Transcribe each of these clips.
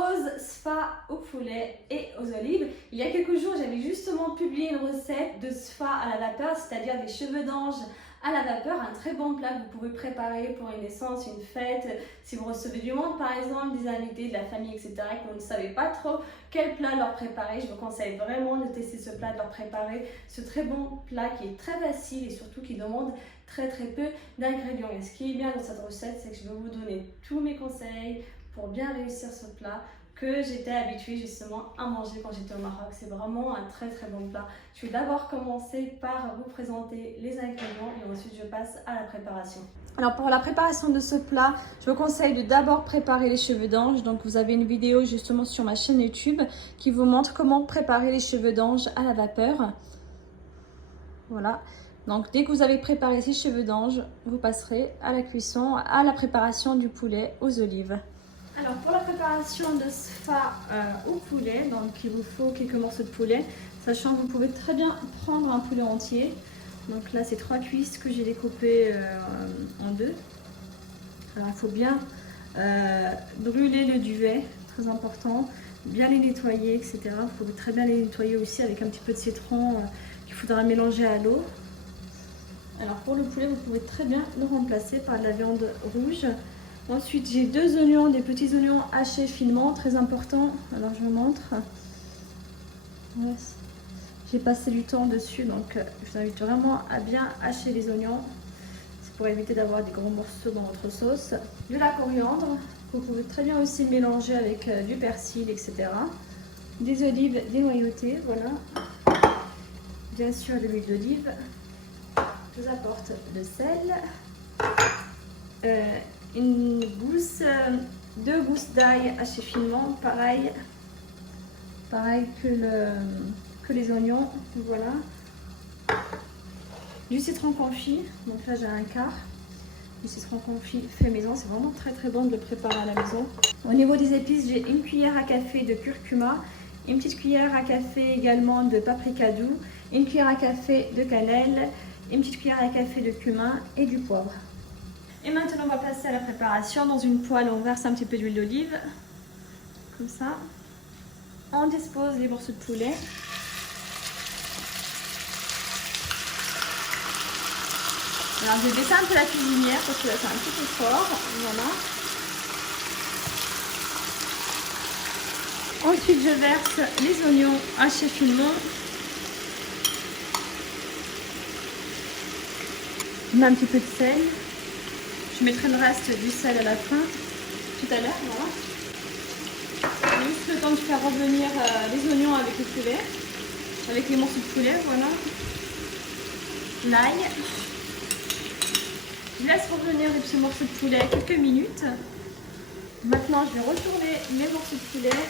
pause spa au poulet et aux olives. Il y a quelques jours, j'avais justement publié une recette de spa à la vapeur, c'est-à-dire des cheveux d'ange à la vapeur, un très bon plat que vous pouvez préparer pour une naissance, une fête, si vous recevez du monde par exemple, des invités, de la famille, etc. et que vous ne savez pas trop quel plat leur préparer. Je vous conseille vraiment de tester ce plat, de leur préparer ce très bon plat qui est très facile et surtout qui demande très peu d'ingrédients. Et ce qui est bien dans cette recette, c'est que je vais vous donner tous mes conseils pour bien réussir ce plat que j'étais habituée justement à manger quand j'étais au Maroc. C'est vraiment un très bon plat. Je vais d'abord commencer par vous présenter les ingrédients et ensuite je passe à la préparation. Alors pour la préparation de ce plat, je vous conseille de d'abord préparer les cheveux d'ange. Donc vous avez une vidéo justement sur ma chaîne YouTube qui vous montre comment préparer les cheveux d'ange à la vapeur. Voilà. Donc dès que vous avez préparé ces cheveux d'ange, vous passerez à la cuisson, à la préparation du poulet aux olives. Alors pour la préparation de spa au poulet, donc il vous faut quelques morceaux de poulet, sachant que vous pouvez très bien prendre un poulet entier. Donc là c'est 3 cuisses que j'ai découpées en 2. Alors il faut bien brûler le duvet, très important, bien les nettoyer, etc. Vous pouvez très bien les nettoyer aussi avec un petit peu de citron qu'il faudra mélanger à l'eau. Alors pour le poulet, vous pouvez très bien le remplacer par de la viande rouge. Ensuite, j'ai 2 oignons, des petits oignons hachés finement, très important. Alors je vous montre. Voilà. J'ai passé du temps dessus, donc je vous invite vraiment à bien hacher les oignons. C'est pour éviter d'avoir des gros morceaux dans votre sauce. De la coriandre, vous pouvez très bien aussi mélanger avec du persil, etc. Des olives dénoyautées, voilà. Bien sûr de l'huile d'olive. Je vous apporte le sel. Une gousse, 2 gousses d'ail hachées finement, pareil que les oignons, voilà. Du citron confit, donc là j'ai un quart. Du citron confit fait maison, c'est vraiment très bon de le préparer à la maison. Au niveau des épices, j'ai une cuillère à café de curcuma, une petite cuillère à café également de paprika doux, une cuillère à café de cannelle, une petite cuillère à café de cumin et du poivre. Et maintenant, on va passer à la préparation. Dans une poêle, on verse un petit peu d'huile d'olive, comme ça. On dispose les morceaux de poulet. Alors, je vais baisser un peu la cuisinière parce que là, c'est un petit peu fort. Voilà. Ensuite, je verse les oignons hachés finement. Je mets un petit peu de sel. Je mettrai le reste du sel à la fin, tout à l'heure, voilà. Juste le temps de faire revenir les oignons avec le poulet, avec les morceaux de poulet, voilà. L'ail. Je laisse revenir les petits morceaux de poulet quelques minutes. Maintenant, je vais retourner mes morceaux de poulet.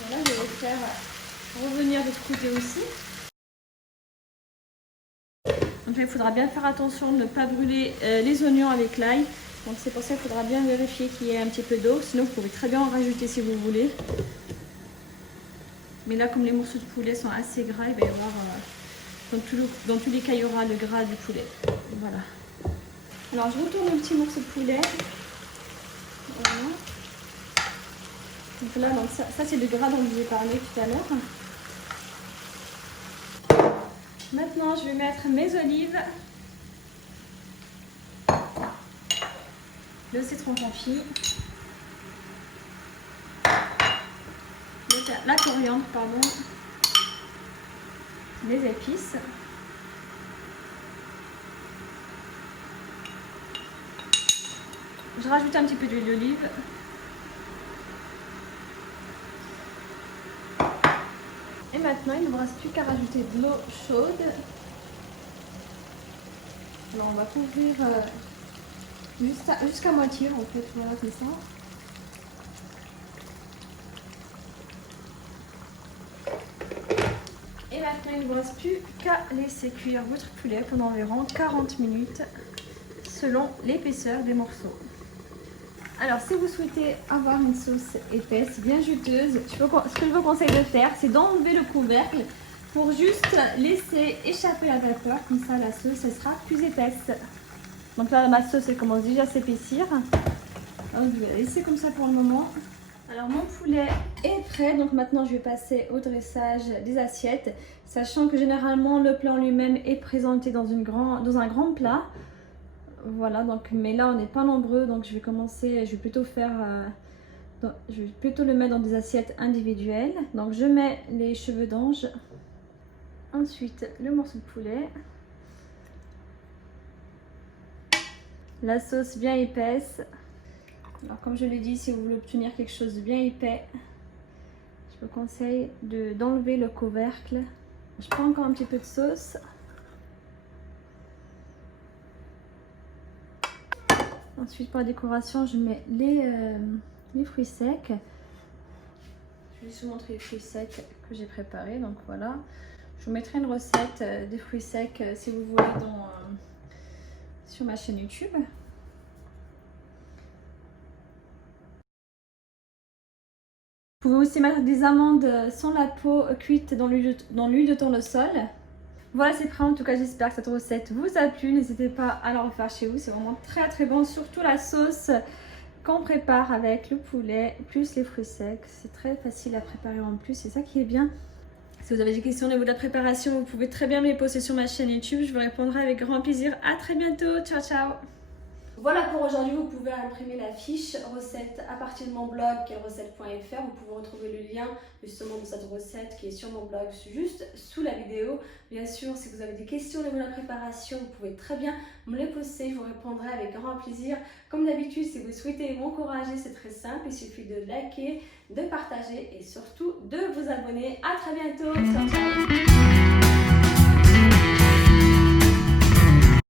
Voilà, je vais les faire revenir de ce côté aussi. Donc là, il faudra bien faire attention de ne pas brûler les oignons avec l'ail. Donc c'est pour ça qu'il faudra bien vérifier qu'il y ait un petit peu d'eau. Sinon, vous pouvez très bien en rajouter si vous voulez. Mais là, comme les morceaux de poulet sont assez gras, il va y avoir, dans tous les cas, il y aura le gras du poulet. Voilà. Alors, je retourne le petit morceau de poulet. Voilà. Donc là, ça c'est le gras dont je vous ai parlé tout à l'heure. Maintenant, je vais mettre mes olives, le citron confit, la coriandre, pardon, les épices. Je rajoute un petit peu d'huile d'olive. Et maintenant, il ne me reste plus qu'à rajouter de l'eau chaude. Alors, on va couvrir jusqu'à moitié, en fait, voilà, comme ça. Et maintenant, il ne vous reste plus qu'à laisser cuire votre poulet pendant environ 40 minutes, selon l'épaisseur des morceaux. Alors, si vous souhaitez avoir une sauce épaisse, bien juteuse, ce que je vous conseille de faire, c'est d'enlever le couvercle pour juste laisser échapper la vapeur. Comme ça, la sauce, elle sera plus épaisse. Donc là, ma sauce, elle commence déjà à s'épaissir. Donc je vais la laisser comme ça pour le moment. Alors mon poulet est prêt, donc maintenant je vais passer au dressage des assiettes, sachant que généralement le plat en lui-même est présenté dans un grand plat. Voilà, donc mais là on n'est pas nombreux, donc je vais plutôt le mettre dans des assiettes individuelles. Donc je mets les cheveux d'ange, ensuite le morceau de poulet, la sauce bien épaisse. Alors comme je l'ai dit, si vous voulez obtenir quelque chose de bien épais, je vous conseille d'enlever le couvercle. Je prends encore un petit peu de sauce. Ensuite pour la décoration, je mets les fruits secs. Je vais juste vous montrer les fruits secs que j'ai préparés. Donc voilà, je vous mettrai une recette des fruits secs si vous voulez sur ma chaîne YouTube. Vous pouvez aussi mettre des amandes sans la peau cuites dans l'huile de tournesol. Voilà, c'est prêt. En tout cas, j'espère que cette recette vous a plu. N'hésitez pas à la refaire chez vous. C'est vraiment très très bon. Surtout la sauce qu'on prépare avec le poulet plus les fruits secs. C'est très facile à préparer en plus. C'est ça qui est bien. Si vous avez des questions au niveau de la préparation, vous pouvez très bien me les poster sur ma chaîne YouTube. Je vous répondrai avec grand plaisir. À très bientôt. Ciao, ciao. Voilà pour aujourd'hui, vous pouvez imprimer la fiche recette à partir de mon blog quelle-recette.fr. Vous pouvez retrouver le lien justement de cette recette qui est sur mon blog juste sous la vidéo. Bien sûr, si vous avez des questions au niveau de la préparation, vous pouvez très bien me les poster, je vous répondrai avec grand plaisir. Comme d'habitude, si vous souhaitez m'encourager, c'est très simple, il suffit de liker, de partager et surtout de vous abonner. À très bientôt, ciao ciao.